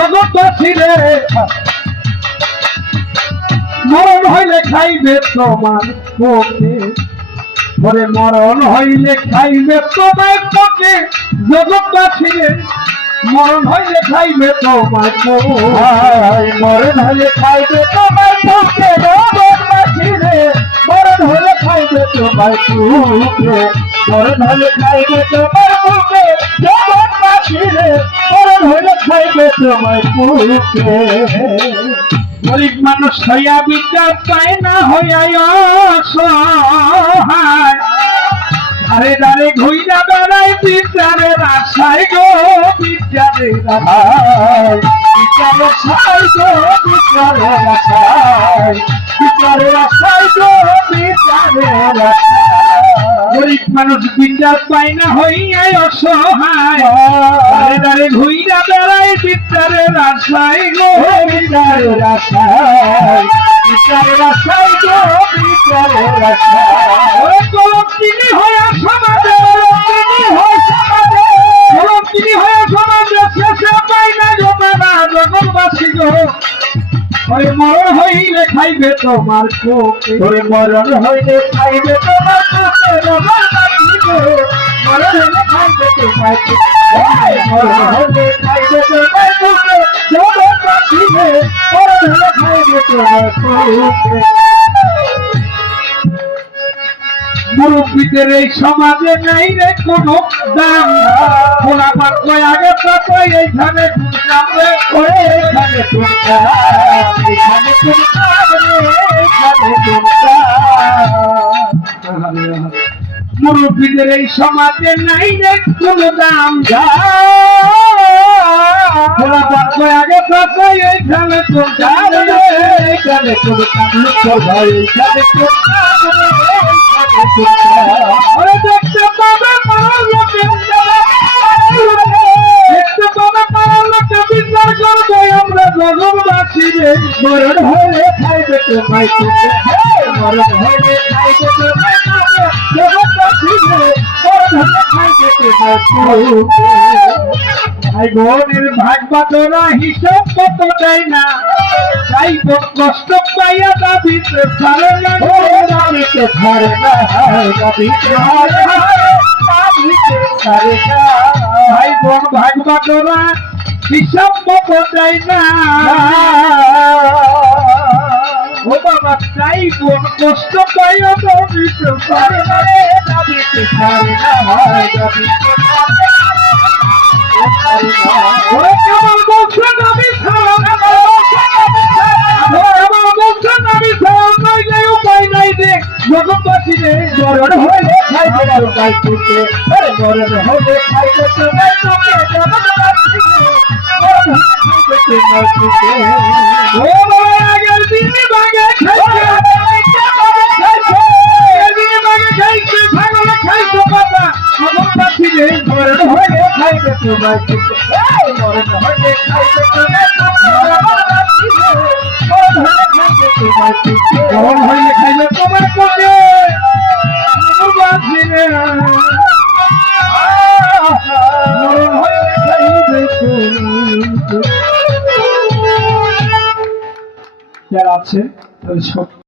জগৎবাসী রে মরণ হইলে খাইবে তোমার পোকে ওরে মরণ হইলে খাইবে তোমার পোকে জগৎবাসী রে মরণ হইলে খাইবে তোমার পোকে মরণ হলে খাইবে তোমার পোকে জগৎবাসী রে মরণ হলে খাইবে তোমার পোকে মরণ হলে খাইবে তোমার পোকে জগৎবাসী রে মরণ হলে খাইবে তোমার পোকে গরিব মানুষ হইয়া বিচার পায় না হইয়া অসহায় ধারে ধারে ঘুইরা বেড়ায় বিচারের আশায় গো বিচারের আশায় বিচারের আশায় গো বিচারের আশায় বিচারের আশায় গো বিচারের আশায় গরিব মানুষ বিচার পায় না হইয়া অসহায় ধারে ধারে ঘুইরা বেড়ায় বিচারের আশায় গো বিচারের আশায় বিচারের আশায় গো বিচারের আশায় কলঙ্কিনী হইয়া সমাজে কলঙ্কিনী হইয়া সমাজে শেষে পাই না জমেনা জগৎবাসী গো ওই মরণ হইলে খাইবে তোমার পোকে ওরে মরণ হইলে খাইবে তোমার পোকে জগৎবাসী গো মরণ হইলে খাইবে তোমার পোকে মরণ হইলে খাইবে তোমার পোকে জগৎবাসী গো মরণ হইলে খাইবে তোমার পোকে মুরব্বীদের এই সমাজে নাই রে কোনো দাম খোলাপাত কয় আগে পাতাই এইখানে ঘুরতাম রে ওরে এখানে তোমরা এখানে তোমরা এখানে তোমরা মুরব্বীদের এই সমাজে নাই রে কোনো দাম খোলাপাত কয় আগে পাতাই এইখানে ঘুরতাম রে এখানে তোমরা এখানে তোমরা ওরে দেখতে পাবে পাড়ার লোকে দেখতে পাবে পাড়ার লোকে বিচার করবে আমরা জগৎবাসী রে মরণ হলে খাইবে তোমায় পোকে মরণ হলে খাইবে তোমায় পোকে জগৎবাসী রে মরণ হলে খাইবে তোমায় পোকে ভাই বোনের ভাগ বাটোরা হিসাব কত দেয় না তাই কষ্ট পাইয়া দাবিতে ছাড়ে না দাবিতে ছাড়ে না দাবিতে ছাড়ে না দাবিতে ছাড়ে না ভাই বোন ভাগ বাটোরা হিসাব কত দেয় না ও বাবা তাই বোন কষ্ট পাইয়া দাবিতে ছাড়ে না দাবিতে ছাড়ে না দাবিতে ওরে কেমন বলছে দাবি ছাড়া উপায় নাই রে জগৎবাসী রে মরণ হলে খাইবে তোমায় পোকে মরণ হলে খাইবে তোমায় পোকে জগৎবাসী মরণ হলে খাইবে তোমায় পোকে ও বাবা আগের দিনে বাগে খাইছে ছাগলে খাইছে বাবা জগৎবাসী রে মরণ হলে খাইবে তোমায় পোকে মরণ হলে খাইবে তোমায় পোকে জগৎবাসী মরণ হলে খাইবে তোমায় পোকে মরণ হইলে খাইলে তোমার পোকে জগৎবাসী রে মরণ হইলে খাইবে যারা আছে তাদের সব